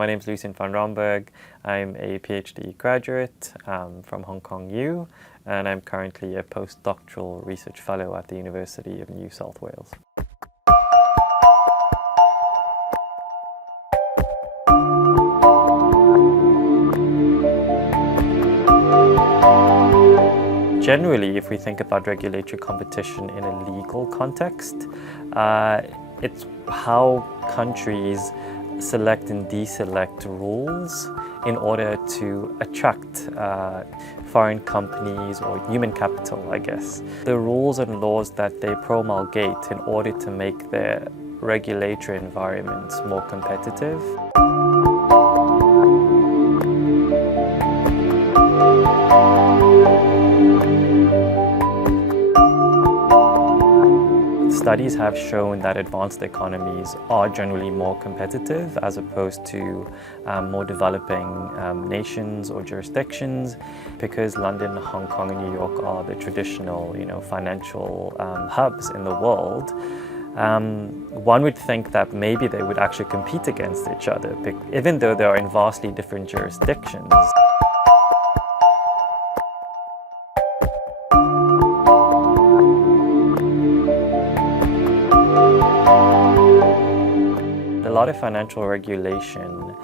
My name is Lucien van Romburg. I'm a PhD graduate from Hong Kong U, and I'm currently a postdoctoral research fellow at the University of New South Wales. Generally, if we think about regulatory competition in a legal context, it's how countries select and deselect rules in order to attract foreign companies or human capital, I guess. The rules and laws that they promulgate in order to make their regulatory environments more competitive. Studies have shown that advanced economies are generally more competitive as opposed to more developing nations or jurisdictions, because London, Hong Kong and New York are the traditional, financial hubs in the world. One would think that maybe they would actually compete against each other, even though they are in vastly different jurisdictions. A lot of financial regulation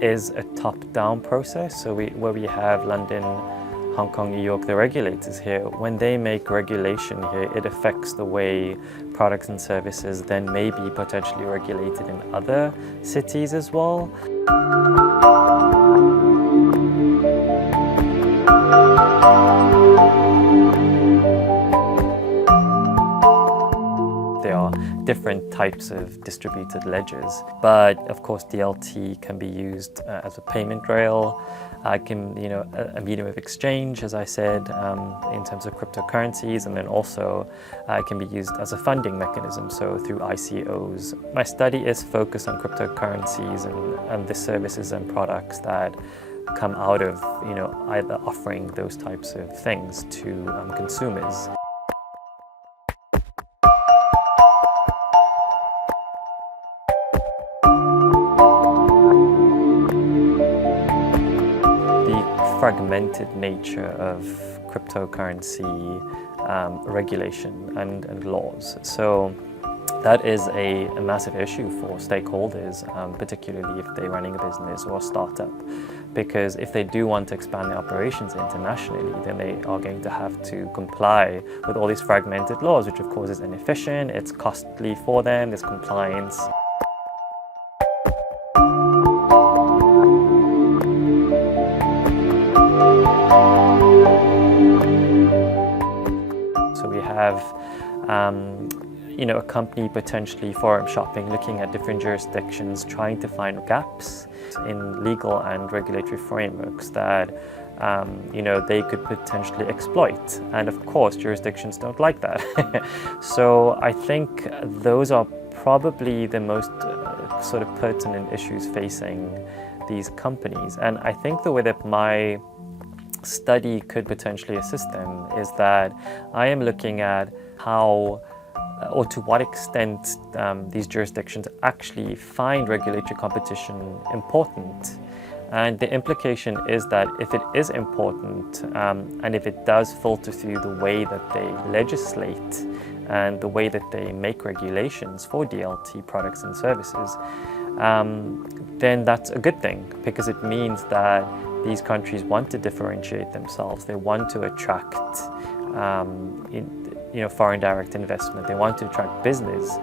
is a top-down process. So where we have London, Hong Kong, New York, the regulators here, when they make regulation here, it affects the way products and services then may be potentially regulated in other cities as well. There are different types of distributed ledgers, but of course DLT can be used as a payment rail, a medium of exchange, as I said, in terms of cryptocurrencies, and then also it can be used as a funding mechanism, so through ICOs. My study is focused on cryptocurrencies and the services and products that come out of either offering those types of things to consumers. Fragmented nature of cryptocurrency regulation and laws. So that is a massive issue for stakeholders, particularly if they're running a business or a startup. Because if they do want to expand their operations internationally, then they are going to have to comply with all these fragmented laws, which of course is inefficient, it's costly for them, there's compliance. So we have a company potentially forum shopping, looking at different jurisdictions, trying to find gaps in legal and regulatory frameworks that they could potentially exploit. And of course, jurisdictions don't like that. So I think those are probably the most sort of pertinent issues facing these companies. And I think the way that my study could potentially assist them is that I am looking at how or to what extent these jurisdictions actually find regulatory competition important. And the implication is that if it is important and if it does filter through the way that they legislate and the way that they make regulations for DLT products and services, then that's a good thing, because it means that these countries want to differentiate themselves. They want to attract foreign direct investment. They want to attract business.